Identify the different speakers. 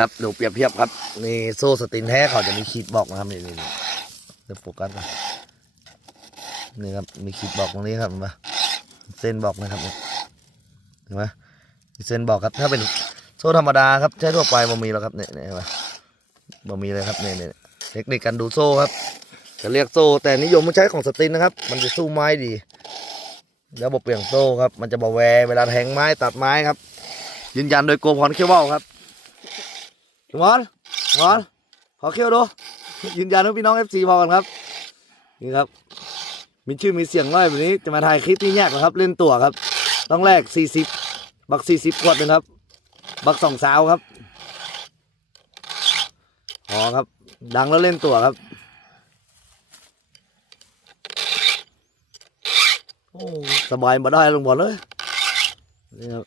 Speaker 1: ครับดูเปรียบเทียบครับนี่โซ่สตินแท้เขาจะมีขีดบอกนะครับนี่นี่นี่เดี๋ยวโฟกัสกันนี่ครับมีขีดบอกตรงนี้ครับเห็นปะเส้นบอกนะครับเนี่ยเห็นไหมมีเส้นบอกครับถ้าเป็นโซ่ธรรมดาครับใช้ทั่วไปบ่มีแล้วครับเนี่ยเนี่ยเห็นปะบ่มีเลยครับเนี่ยเนี่ยเทคนิคการดูโซ่ครับจะเรียกโซ่แต่นิยมใช้ของสตินนะครับ มันจะสู้ไม้ดี แล้วบบเปลี่ยนโซ่ครับ มันจะบาแวเวลาแทงไม้ตัดไม้ครับ ยืนยันโดยโกพรเขี้ยวเบ้าครับ มอนมอนขอเขี้ยวดูยืนยันให้พี่น้องเอฟซีพอกันครับ นี่ครับ มีชื่อมีเสียงน้อยแบบนี้จะมาถ่ายคลิปนี่ยากนะครับ เล่นตั๋วครับ ต้องแลกสี่สิบบักสี่สิบขวดหนึงครับ บักสองสาวครับอ๋อครับ ดังแล้วเล่นตั๋วครับโอ้สบายมาได้ลงบอลเลยนี่ครับ